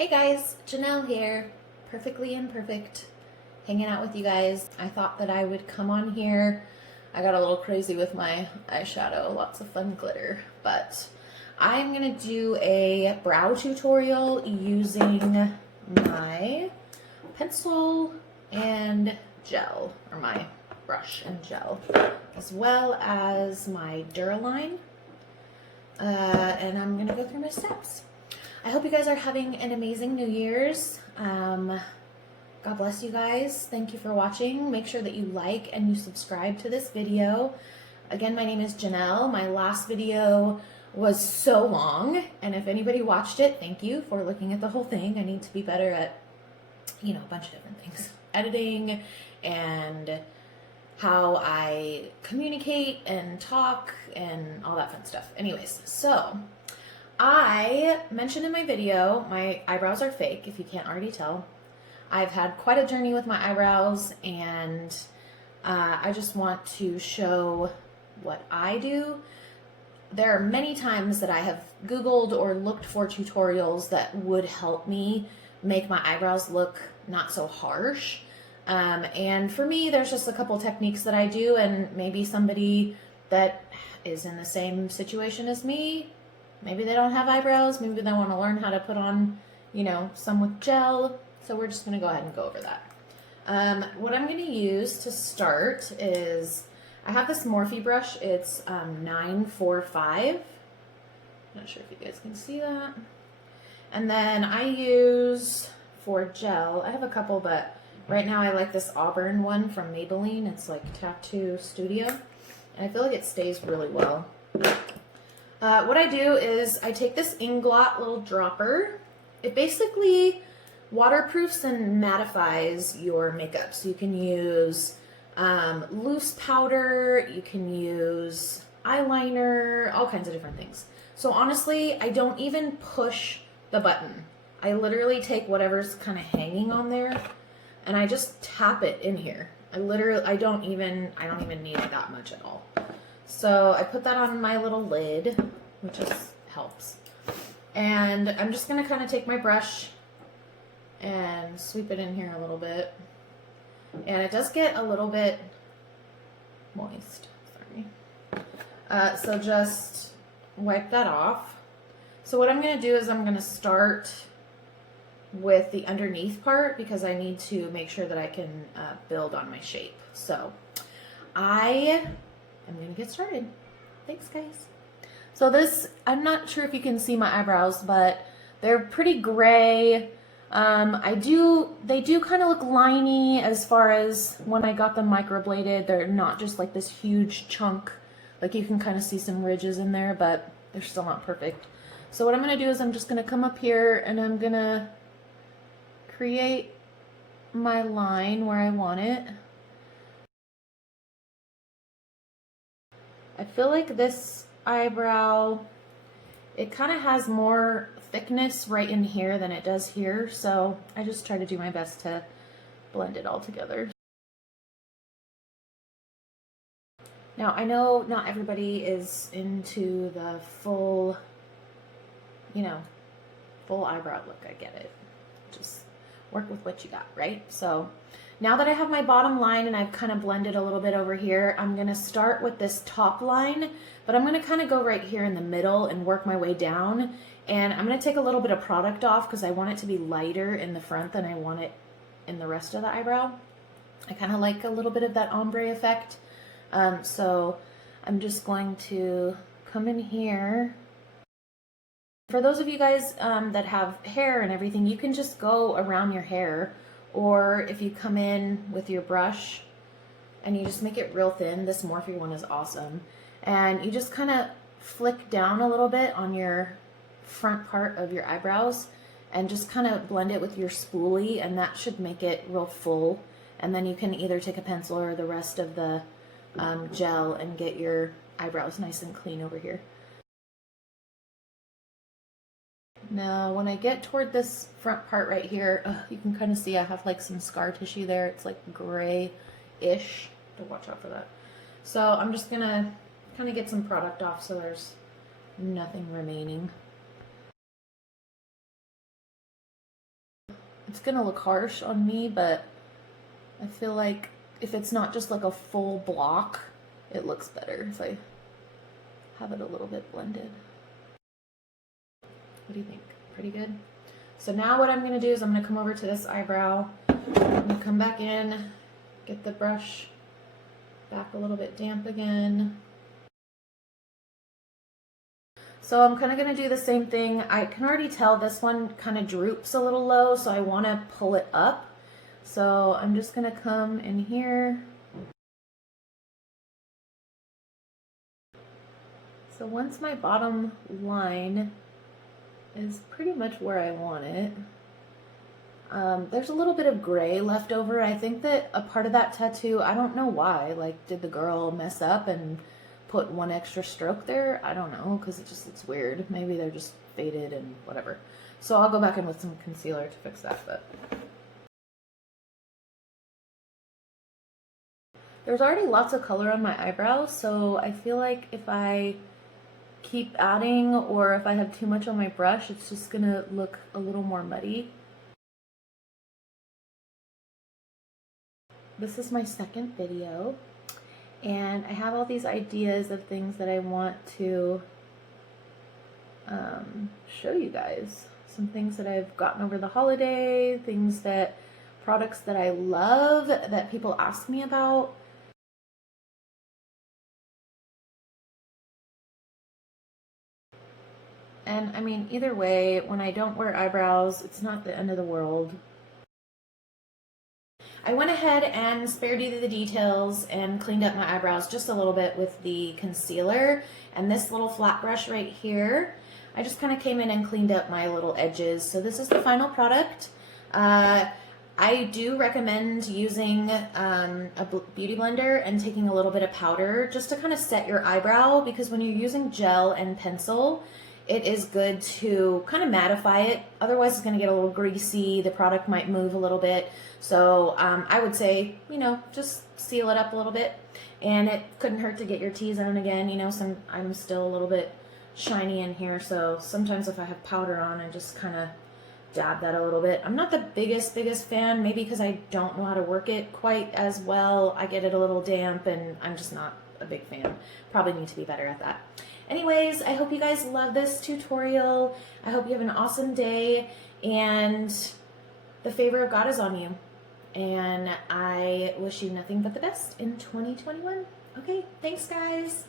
Hey guys, Janelle here, perfectly imperfect, hanging out with you guys. I thought that I would come on here. I got a little crazy with my eyeshadow, lots of fun glitter, but I'm gonna do a brow tutorial using my pencil and gel, or my brush and gel, as well as my Duraline, and I'm gonna go through my steps. I hope you guys are having an amazing New Year's. God bless you guys. Thank you for watching. Make sure that you like and you subscribe to this video. Again, my name is Janelle. My last video was so long, and if anybody watched it, thank you for looking at the whole thing. I need to be better at, a bunch of different things. Editing and how I communicate and talk and all that fun stuff. Anyways, so I mentioned in my video, my eyebrows are fake, if you can't already tell. I've had quite a journey with my eyebrows, and I just want to show what I do. There are many times that I have Googled or looked for tutorials that would help me make my eyebrows look not so harsh. And for me, there's just a couple techniques that I do, and maybe somebody that is in the same situation as me, maybe they don't have eyebrows, maybe they want to learn how to put on, some with gel. So we're just going to go ahead and go over that. What I'm going to use to start is, I have this Morphe brush. It's 945. Not sure if you guys can see that. And then I use, for gel, I have a couple, but right now I like this Auburn one from Maybelline. It's like Tattoo Studio. And I feel like it stays really well. What I do is I take this Inglot little dropper. It basically waterproofs and mattifies your makeup. So you can use loose powder, you can use eyeliner, all kinds of different things. So honestly, I don't even push the button. I literally take whatever's kind of hanging on there and I just tap it in here. I don't even need it that much at all. So I put that on my little lid, which just helps. And I'm just gonna kind of take my brush and sweep it in here a little bit. And it does get a little bit moist, sorry. So just wipe that off. So what I'm gonna do is I'm gonna start with the underneath part because I need to make sure that I can build on my shape. So I'm gonna get started. Thanks, guys. So this, I'm not sure if you can see my eyebrows, but they're pretty gray. They do kind of look liney as far as when I got them microbladed. They're not just like this huge chunk. Like you can kind of see some ridges in there, but they're still not perfect. So what I'm gonna do is I'm just gonna come up here and I'm gonna create my line where I want it. I feel like this eyebrow, it kind of has more thickness right in here than it does here, so I just try to do my best to blend it all together. Now I know not everybody is into the full, full eyebrow look. I get it. Just work with what you got, right? So now that I have my bottom line and I've kind of blended a little bit over here, I'm gonna start with this top line, but I'm gonna kind of go right here in the middle and work my way down. And I'm gonna take a little bit of product off because I want it to be lighter in the front than I want it in the rest of the eyebrow. I kind of like a little bit of that ombre effect. So I'm just going to come in here. For those of you guys that have hair and everything, you can just go around your hair, or if you come in with your brush and you just make it real thin, this Morphe one is awesome. And you just kind of flick down a little bit on your front part of your eyebrows and just kind of blend it with your spoolie, and that should make it real full. And then you can either take a pencil or the rest of the gel and get your eyebrows nice and clean over here. Now, when I get toward this front part right here, you can kind of see I have like some scar tissue there. It's like gray-ish. To watch out for that. So I'm just gonna kind of get some product off so there's nothing remaining. It's gonna look harsh on me, but I feel like if it's not just like a full block, it looks better if I have it a little bit blended. What do you think? Pretty good? So now what I'm gonna do is I'm gonna come over to this eyebrow. I'm gonna come back in, get the brush back a little bit damp again. So I'm kind of going to do the same thing. I can already tell this one kind of droops a little low, so I want to pull it up. So I'm just going to come in here. So once my bottom line is pretty much where I want it, there's a little bit of gray left over. I think that a part of that tattoo, I don't know why, like did the girl mess up and put one extra stroke there? I don't know, because it's weird. Maybe they're just faded and whatever. So I'll go back in with some concealer to fix that. But there's already lots of color on my eyebrows, so I feel like if I keep adding or if I have too much on my brush, it's just gonna look a little more muddy. This is my second video, and I have all these ideas of things that I want to show you guys. Some things that I've gotten over the holiday, products that I love that people ask me about. And I mean, either way, when I don't wear eyebrows, it's not the end of the world. I went ahead and spared you the details and cleaned up my eyebrows just a little bit with the concealer and this little flat brush right here. I just kind of came in and cleaned up my little edges. So this is the final product. I do recommend using a beauty blender and taking a little bit of powder just to kind of set your eyebrow, because when you're using gel and pencil, it is good to kind of mattify it. Otherwise it's going to get a little greasy. The product might move a little bit. So I would say, you know, just seal it up a little bit. And it couldn't hurt to get your T-zone again. You know, I'm still a little bit shiny in here. So sometimes if I have powder on, I just kind of dab that a little bit. I'm not the biggest fan, maybe because I don't know how to work it quite as well. I get it a little damp and I'm just not a big fan. Probably need to be better at that. Anyways, I hope you guys love this tutorial. I hope you have an awesome day and the favor of God is on you. And I wish you nothing but the best in 2021. Okay, thanks guys.